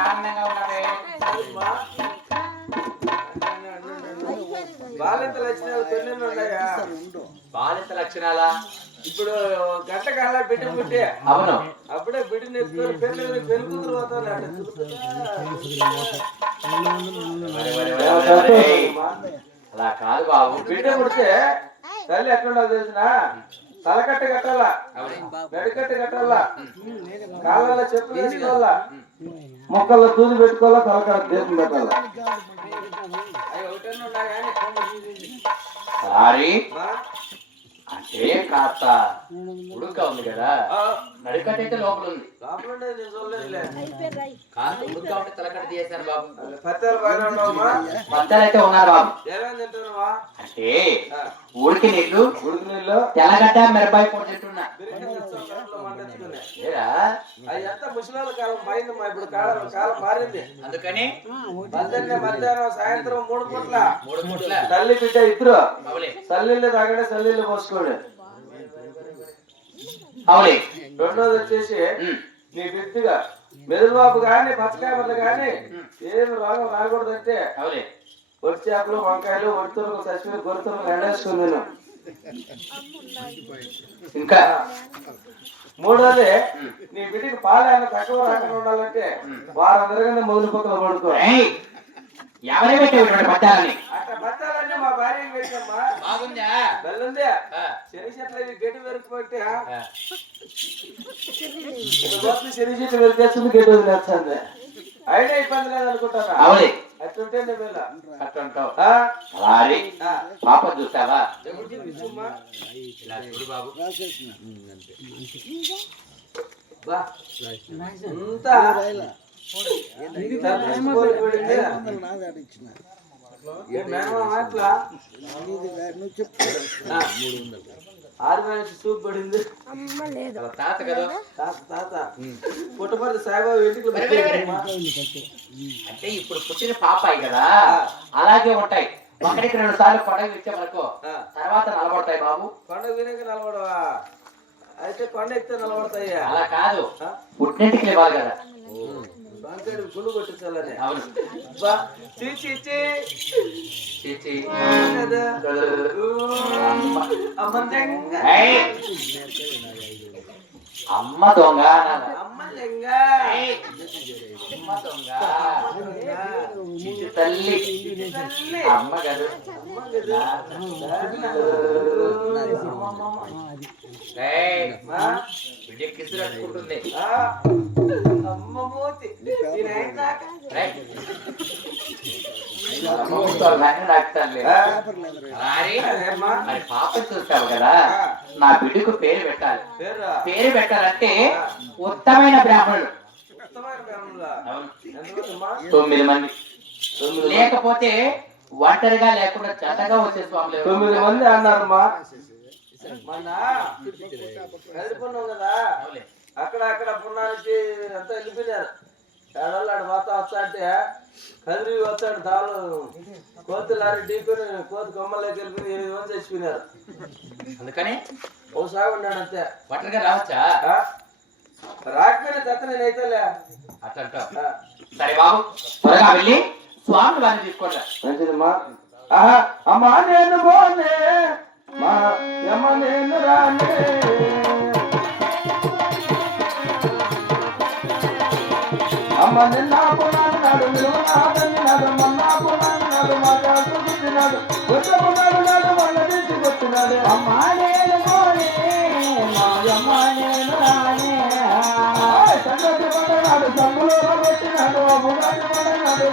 ఆనందంగా ఉన్నావే? బాలింత లక్షణాలు కొన్ని ఉన్నాయా? బాలింత లక్షణాలా? ఇప్పుడు గంట కాల బిడ్డ పుట్టే అవును, అప్పుడే బిడ్డని ఎత్తుకొని పెళ్లి కూతురు పోతాను. అలా కాదు బాబు. బిడ్డ పుడితే తల్లి ఎట్లుండాలి తెలిసిన? తలకట్ట కట్టాలా, నడికట్ట కట్టాలా, కాళ్ళలో చెప్పులు వేసుకోవాలా, మొక్కల్లో తూది పెట్టుకోవాలా, తలకట్ట దేశం పెట్టాలా. అవి ఒకటన్నా ఉన్నాయి సారీ అంటే కాస్త ఉడుక ఉంది కదా, నడికట్ట అయితే లోపల ఉంది. కాస్త ఉడుక ఉంటే తలకట్ట చేశాను బాబు. పత్తాలు అయితే ఉన్నారు బాబు. అంటే ఉడికి నీళ్ళు తెల్లగడ్డ మిరపాయ పొడి తింటున్నా. ముసలాల కాలం పోయింది, ఇప్పుడు కాలం మారింది. అందుకని మధ్యాహ్నం సాయంత్రం 3 పూట్ల తల్లి బిడ్డ ఇద్దరు చల్లీళ్ళు తాగడే, చల్లీళ్ళు పోసుకోండి. అవులే. రెండోది వచ్చేసి నీ బిడ్డగా మెదుబాబు గాని పచ్చకాయలు గాని ఏమి రోగం రాకూడదంటే ఒట్టి చేపలు, వంకాయలు, ఒడితులు, సచివులు, గొరుతులు ఎండేసుకుని నేను. ఇంకా మూడోది నీ బిడ్డకి పాలు తక్కువ రాకుండా ఉండాలంటే వారం తిరగండి మొదలు పక్కన పడుకో. ఎవరే పెట్టేవాడు పట్టాలని? అట్లా బత్తాలన్నీ మా భార్య పెట్టమ్మా. బాగుందా? బెల్లుంది. శని చెట్లు గడ్డి వెరుకుపోతే శని చెట్లు వెరికేస్తుంది, గడ్డి వదిలేస్తుంది. అయినా ఇబ్బంది లేదు అనుకుంటాను. అవునే అట్లుంటే అట్లుంటావు. పాప చూస్తావా? సూప్ పడింది. తాత కదా తాత పుట్టపర్తి సాయిబాబు ఇంటికి. అంటే ఇప్పుడు పుట్టిన పాపాయి కదా, అలాగే ఉంటాయి. ఒకటికి 2 సార్లు పండుగ ఇచ్చే వరకు తర్వాత నలబడతాయి బాబు. పండుగ వినాక నలబడవా? అయితే కొండ ఎక్కితే నలబడతాయా? అలా కాదు, పుట్టింటికి ఇవ్వాలి కదా. గుళ్ళు కొట్టించాలని. అవును. అమ్మ దొంగ, అమ్మ దొంగ, తల్లి అమ్మ గారు. కిసులు అనుకుంటుంది. అమ్మ మూతి మరి పాప చూస్తావు కదా, నా బిడ్డకు పేరు పెట్టాలి. పేరు పెట్టాలంటే ఉత్తమైన బ్రాహ్మణులు 9 మంది, లేకపోతే ఒంటరిగా లేకుండా జతగా వచ్చే స్వాములు 9 మంది అన్నారమ్మా. మొన్న కదిలిపోన్నాం కదా, అక్కడ పున్నానికి అంతా వెళ్ళిపోయినారు. ఏడవాళ్ళు ఆడ మొత్తం వస్తా అంటే కదిరి వచ్చాడు. తాను కోతులారి ఢీకొని కోతి కొమ్మలోకి వెళ్ళిపోయి 8 మంది చచ్చిపోయినారు. అందుకని ఓ సాగు ఉన్నాడు అంతే. ఒంటరిగా రావచ్చా? రాకపోయినా తత్త నేనైతేలే అట్లా. సరే బాబు, త్వరగా వెళ్ళి స్వామి వారిని తీసుకోండి. మంచిదమ్మా. అమ్మా నేను పోనే, మా అమ్మ నేను రానే, అమ్మ నిన్న పునాడు నిలువనాడు మొన్న పునాడు మా కాసు దిద్దినాడు వచ్చుకున్నాడు నాడు మొన్న తీసుకొచ్చినాడు. అమ్మ నేను పోనే, మా అమ్మ నేను రానే, సంగతి పడ్డాడు సంగులో పెట్టినాడు, ముగాటి పడ్డాడు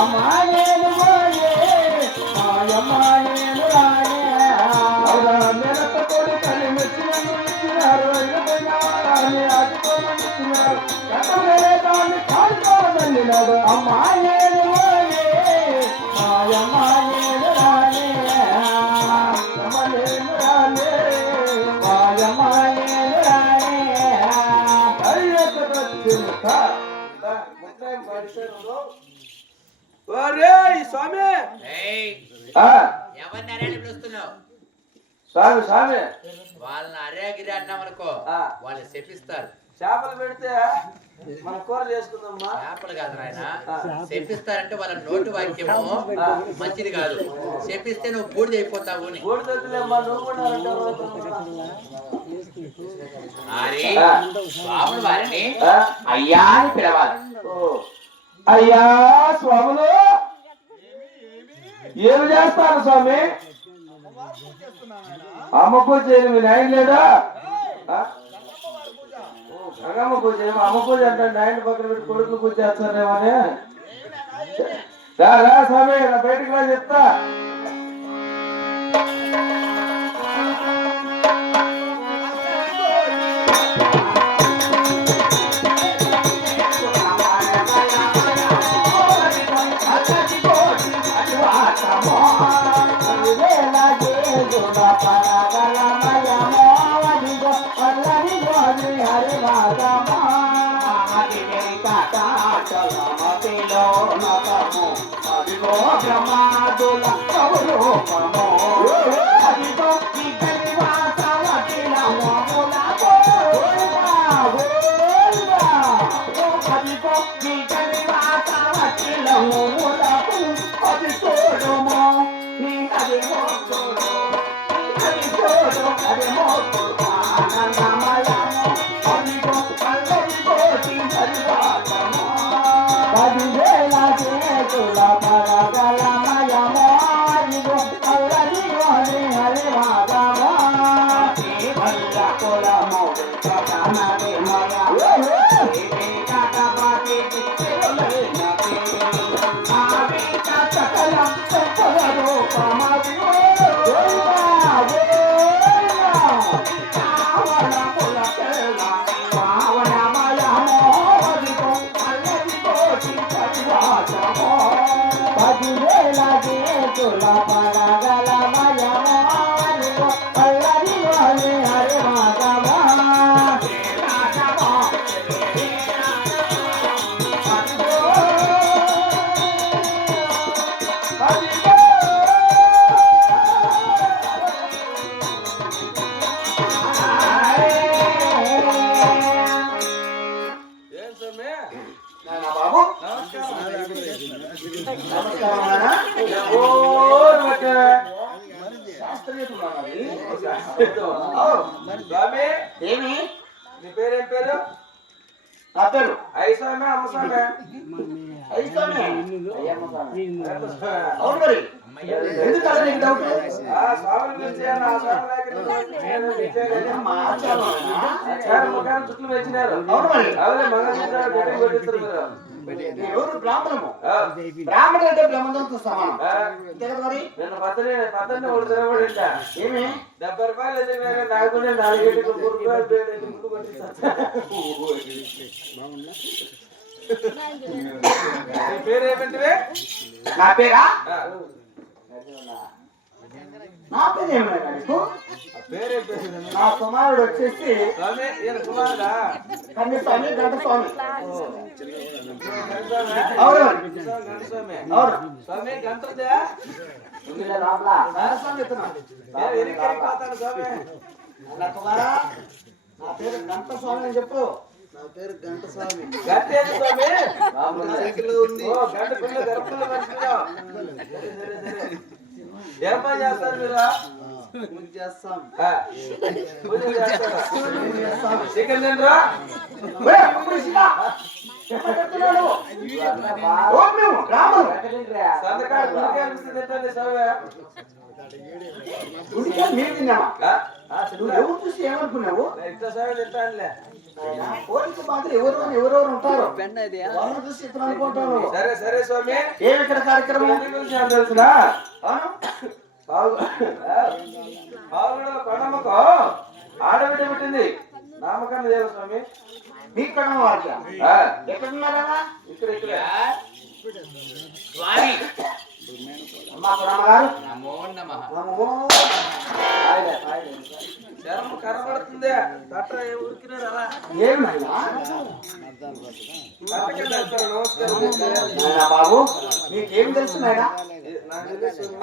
అమ్మా నేను పోయే, అమ్మ నేను రానే, మెరత కొడి కలి మెచ్చినారు, ఆడుకోమనిచ్చినారు, దాన్ని కాడుకోవదన్నాడు. అమ్మా నేను పోయే, అమ్మ నేను రానే, అమ్మ నేను రానే, అమ్మ నేను రానే. స్వామి ఎవరిని పిలుస్తున్నావు? స్వామి స్వామి వాళ్ళని అరేగిరి అన్నామనుకో వాళ్ళు చెప్పిస్తారు. చేపలు పెడితే మన కూర చేసుకుందామ్మా. చేపలు కాదు నాయన, చెప్పిస్తారంటే వాళ్ళ నోటి వాక్యము మంచిది కాదు. చెప్పిస్తే నువ్వు బూడిద అయిపోతావు. స్వాములు వారిని అయ్యా అని పిలవాలి. అయ్యా స్వాములు ఏమి చేస్తారు స్వామి? అమ్మ పూజ చేయను మీ నాయన లేడా? గంగమ్మ పూజ అమ్మ పూజ అంటే నాయన పక్కన పెట్టి కొడుకులు పూజ చేస్తారేమని. రా స్వామి నా బయటకు రా చెప్తా. ఏమి నీ పేరేం పేరు? నా పేరు ఐస్వామి అమ్మ స్వామి. అవును మరి ఎందుకంటే నీకు డౌట్? చుట్లు పెంచినారు. అవును మరి అవునే మంగళసూత్రాలు గట్టిగా పెట్టిస్తారు మీరు. ఎవరు బ్రాహ్మణము? బ్రాహ్మణుడు అంటే బ్రహ్మదంతో సమానం. మరి పద్దెని ఒకటి తినబడింట. ఏమి 70 రూపాయలు ఎదిగినాక నాకునే 4 రూపాయలు ముందు కొట్టిస్తారు. పేరేమిటివే? నా పేరా? నా పేరు ఏమైనా నా కుమారుడు వచ్చేసి కుమారుడా కన్యస్వామి గంటస్వామి. స్వామి గంటదే నా కుమారా నా పేరు గంటస్వామి అని చెప్పు. నా పేరు గంటస్వామి. గంట ఏది స్వామి? ఉంది. గంట పిల్ల గర్భంలో మనిషిగా ఏం పని చేస్తారు మీరు? పూజ చేస్తాం. పూజ చేస్తారా? చికెన్ తినరా? సంతకాడు గుడికి అనిపిస్తుంది తింటండి స్వామి. మేము తిన్నావా? ఎవరు చూసి ఏమనుకున్నావు? ఇట్లా స్వామి తింటానులే. పోలీసు మాత్రం ఎవరెవరు ఉంటారు వాళ్ళని చూసి ఇతను అనుకుంటాను. సరే సరే స్వామి. ఏమి ఇక్కడ కార్యక్రమం తెలుసునా? పావుగడ కొండమ్మకు ఆడబిడ్డ పుట్టింది. నామకరణ దేవ స్వామి. మీ కడమ వార్త ఎక్కడున్నారా? ఇక్కడ ఇక్కడ స్వామి అమ్మా కురమ్మగారు చర్మం కనబడుతుంది. తట్ట ఉరికినారు అలా. ఏమయ్యా నమస్కారం. బాబు మీకేం తెలుసు నాయనా?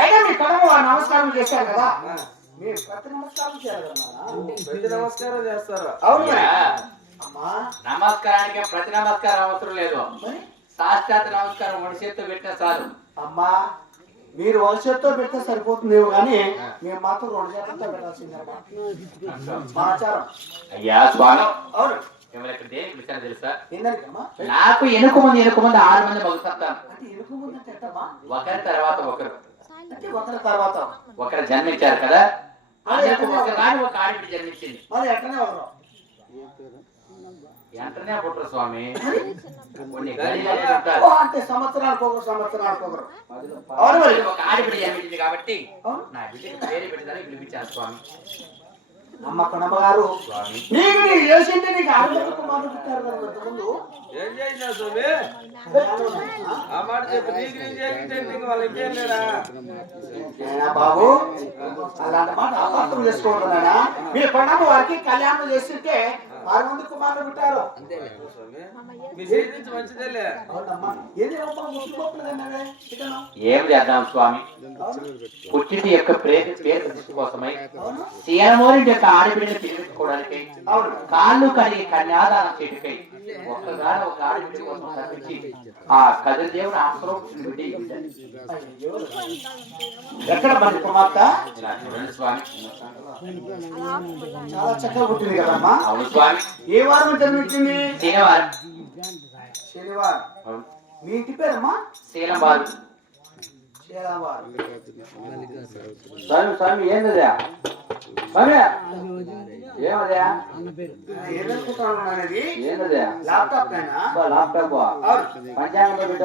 అయినా మీ కడమ నమస్కారం చేశారు కదా, మీరు ప్రతి నమస్కారం చేయాలి కదా నాన్న? ప్రతి నమస్కారం చేస్తారు. అవును మరి. అయ్యా, అమ్మా నమస్కారానికి ప్రతి నమస్కారం అవసరం లేదు. మరి సాక్షాత్ నమస్కారం ఒడి చేత్తో పెట్టిన చాలు. అమ్మా మీరు ఒక చేత్తో పెడితే సరిపోతుందేమో కానీ మేము మాత్రం రెండు చేతులతో పెట్టాల్సిందమ్మా. మా ఆచారం. అయ్యా స్వామి, అవును. ఎవరు దేనికి విషయం తెలుసా? ఏందనికమ్మా? నాకు ఎనుక ముందు 6 మంది మగ సంతానం. అంటే ఎరుపు ముందంటే ఎట్టమ్మా? ఒకరి తర్వాత ఒకరు అంటే ఒకరి తర్వాత ఒకరు జన్మించారు కదా. అందుకు ఒకగాని ఒక ఆడపిడి జన్మించింది. మరి ఎక్కడనే ఒకరు వెంటనే పుట్టరు స్వామి. కొన్ని ఓ, గడియలు ఉంటారు. అంటే సంవత్సరానికి ఒకరు. అవును మరి. ఒక ఆడపిడి జన్మించింది కాబట్టి అవును. నా బిడ్డకి పేరు పెట్టదని పిలిపించాను స్వామి. అమ్మ కన్నమ్మగారు స్వామి, నీకు నీ చేసింటే నీకు ఆడపిల్లకు మాట పుట్టారు కదా ఇంతకుముందు. ఏం చేసినా స్వామి? ఆ మాట చెప్పు. నీకు నేను చేసింటే నీకు వాళ్ళు ఇంకేం లేరా? నాయనా బాబు అలాంటి మాట అపార్థం చేసుకోవడం నాయనా. మీరు కొన్నమ్మ వారికి కళ్యాణం చేస్తుంటే 6 మంది కుమారులు పుట్టారు. స్వామి మీ చేతి నుంచి మంచిదేలే. అవునమ్మా. ఏది అమ్మా ముసుగు గొప్పలు అన్నావే? చికెను. ఏం చేద్దాం స్వామి? అవును. పుట్టింటి యొక్క పేరు ప్రతిష్ఠ కోసమై అవును. సీనమోరి యొక్క ఆడబిడ్డను పిలిపించుకోవడానికి అవును. కాళ్ళు కడిగి కన్యాదానం చేయటకై ఒక్కగానే ఒక ఆడబిడ్డ కోసం తప్పించి ఆ కదిరి దేవుడు ఆశ్రమం బిడ్డ ఇచ్చాడు. అయ్యో. ఎక్కడ మరి కుమార్తె? ఇలా చూడండి స్వామి. చాలా చక్కగా పుట్టింది కదమ్మా. అవును స్వామి. ఏ వారం జన్మించింది? శనివారం. శనివారం. అవును. మీ ఇంటి పేరమ్మా? శీలవారు. శనివారం. స్వామి ఏందదా? స్వామి ఏమదా? ఏదనుకుంటాను అనేది ఏందదా? ల్యాప్టాప్ అయినా ల్యాప్టాప్ పంచాంగంలో బిడ్డ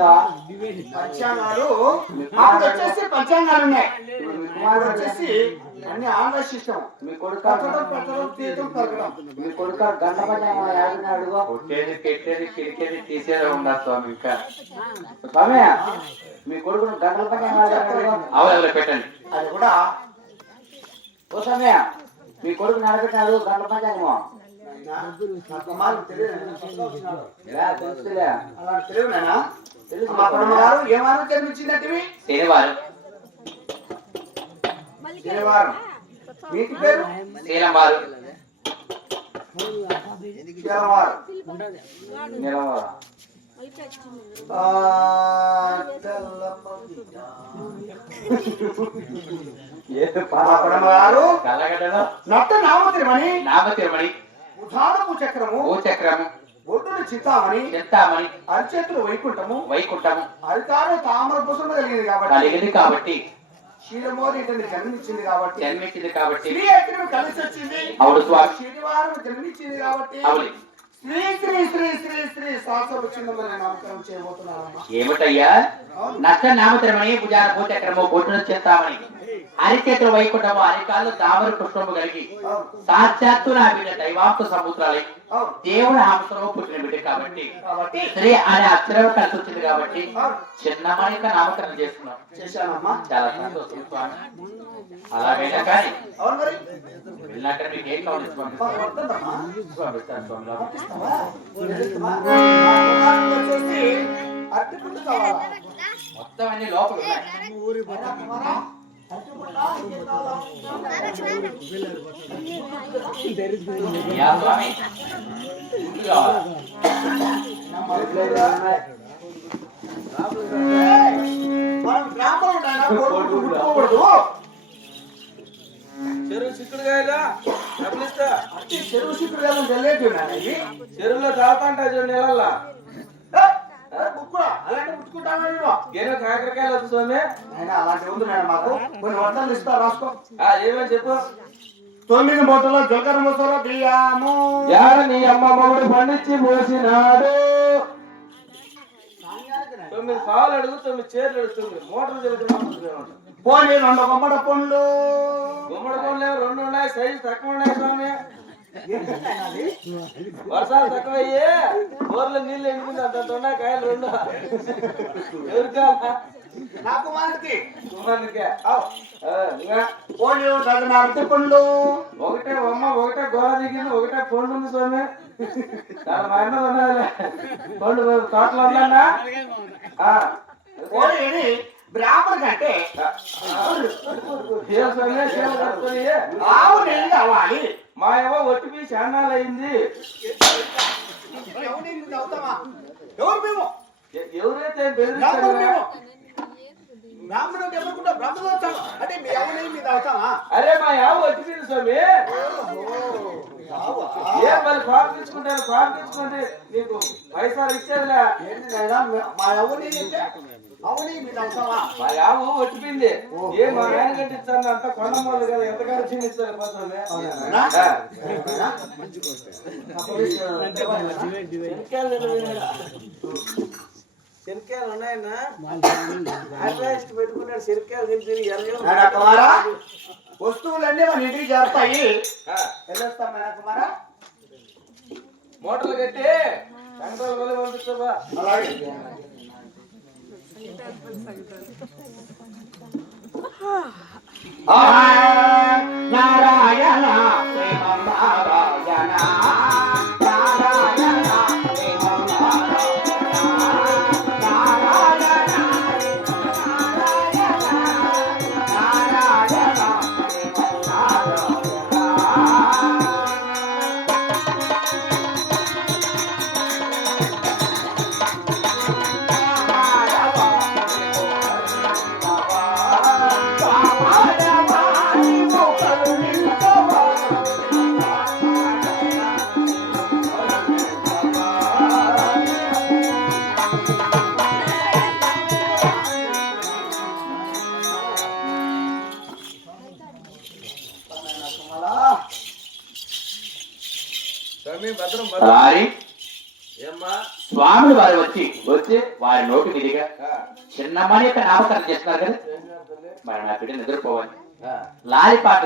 పంచాంగాలు అప్పుడు వచ్చేసి పంచాంగాలు ఉన్నాయి. ఇప్పుడు వచ్చేసి అన్ని ఆన్లైన్ సిస్టమ్. మీ కొడుకు పెట్టడం తీయడం పెరగడం. మీ కొడుకు గంట పంచాంగం అడుగు కొట్టేది పెట్టేది కిరికేది తీసేది ఉండదు స్వామి. ఇంకా స్వామి మీ కొడుకును గంటల పంచాంగం అవైలబుల్ పెట్టండి. అది కూడా ఓ స్వామి మీ కొడుకు నడపెట్టాడు గంటల పంచాంగము నాకు మాకు తెలియదు. తెలుసులే. అలాంటి తెలియదు నాయనా. మా కుటుంబాలు ఏ వారం జన్మించిందంటే? శనివారం. శనివారం. మీ ఇంటి పేరు? శీలంవారు. శనివారం. నిలవారు. మా కుటుంబాలు కళ్ళగడ్డలో నట్ట నామతిరమని నామతిరుమణి ఉదానపు చక్రము భూచక్రము ఒడ్డును చిత్తామని చింతామణి అరిచేతులు వైకుంఠము వైకుంఠము అరికారు తామర పుష్పము కలిగింది కాబట్టి కలిగింది కాబట్టి శీలమోది ఇతన్ని జన్మించింది కాబట్టి జన్మించింది కాబట్టి స్త్రీ అగ్ని కలిసి వచ్చింది. అవును స్వామి. శనివారం జన్మించింది కాబట్టి అవును. శ్రీ శ్రీ శ్రీ శ్రీ శ్రీ శాస్త్ర వచ్చిందని నామకరణం చేయబోతున్నానమ్మా. ఏమిటయ్యా? నష్ట నామతిరమణి భుజాన భూచక్రము బొట్టును చింతామణి అరిచేతులు వైకుంఠము అరికాళ్ళు తామర పుష్పము కలిగి సాక్షాత్తు నా బిడ్డ దైవాంత సముద్రాలై దేవుడు హంసలో పుట్టిన బిడ్డ కాబట్టి స్త్రీ అనే అక్షరం కలిసి వచ్చింది కాబట్టి చిన్నమణిక నామకరణం చేస్తున్నాం. చేశానమ్మా. చాలా సంతోషం స్వామి. అలాగైనా కానీ అవును మరి. వెళ్ళినాక మీకు ఏం కావాలి స్వామి? వద్దమ్మా. స్వామి, స్వామి. పంపిస్తావా? వెళ్తావా? మా కుమారుడు వచ్చేసి అరటిపండు కావాలా? మొత్తం అన్ని లోపల ఉన్నాయి. అయినా కుమారా, అరటిపండా? ఇంకేం కావాలా? యా స్వామి. ఇంటి కావాలా? మనం గ్రామంలో ఉన్నాయన కొడుకు ముట్టుకోకూడదు. చెరువు చిక్కుడుకాయలా డబ్బులు ఇస్తా. అంటే చెరువు చిక్కుడు కదా వెళ్ళేటివి నాన్న ఇవి. చెరువులో తాగుతాంటా చూడు నెలల్లా. ముక్కుడా అలాంటి ముట్టుకుంటావా నువ్వు? ఏమో కాకరకాయలు వద్దు స్వామి. అయినా అలాంటి ఉంది నాన్న మాకు. కొన్ని వంటలు ఇస్తా రాసుకో. ఏమని చెప్పు. 9 మూటల జొగర ముసల బియ్యము. నీ అమ్మ మగుడు పండించి పోసినాడు. 9 పావులు అడుగు 9 చీరలు అడుగుతుంది. మోటార్ జరుగుతుంది. పోనీ 2 గుమ్మడి పండ్లు. గుమ్మడి పండ్లు 2 ఉన్నాయి. సైజు తక్కువ ఉన్నాయి స్వామి. వర్షాలు తక్కువయ్యి బోర్లో నీళ్ళు ఎండుకుంది. అంత ఉన్నాయి కాయలు 2. ఎవరు కావాలా? నా కుమారుడికి. కుమారునికే. పోనీ 10 అరటి పండ్లు. ఒకటే అమ్మ ఒకటే గోడ దిగింది. ఒకటే పండు ఉంది స్వామి. చాలా మా అన్న ఉండాలి. పండు తోటలో ఉందన్నా. పోనీ బ్రాహ్మణ కంటే ఏ స్వామి సేవ కట్టుకొని ఆవు నెయ్యి కావాలి. మా ఏమో ఒట్టిపి చాన్నాలు అయింది. ఎవరు మేము ఎవరైతే బ్రాహ్మణులు బెదిరించారు మేము బ్రాహ్మణుడు ఎవరుకుంటా బ్రాహ్మణులు వచ్చాము అంటే మీ ఆవు నెయ్యి మీద అవుతామా? అరే మా యావ ఒట్టిపోయింది స్వామి. ఏం మరి కాపు తెచ్చుకుంటారు, కాపు తెచ్చుకుంటే నీకు పైసలు ఇచ్చేదిలే. ఏంటి నాయనా మా ఆవు నెయ్యి అంటే ఆవు నెయ్యి మీద అవుతామా? మా యావ ఒట్టిపోయింది. ఏ మా ఆయన కట్టించాను అంత కొండమోళ్ళు కదా, ఎంతగానో చిన్నిస్తారు పసలే. శనక్కాయలు ఉన్నాయన్నా పెట్టుకున్నాడు. శనక్కాయలు నాయనా కుమారా, వస్తువులన్నీ మన ఇంటికి చేరుతాయి. వెళ్ళొస్తాం నాయనా కుమారా. మోటార్లు కట్టి సంక్రాంతి పంపిస్తావా? అలాగే నారాయణ ప్రేమం నారాయణ నారాయణ ప్రేమం నారాయణ నారాయణ నారాయణ ప్రేమం నారాయణ. స్వామి భద్రం వారి ఏమ్మా స్వాములు వారు వచ్చి వారి నోటి మీదుగా చిన్నమ్మని యొక్క నామకరణం చేస్తున్నారు కదా, మరి నా బిడ్డ నిద్రపోవాలి. లాలి పాట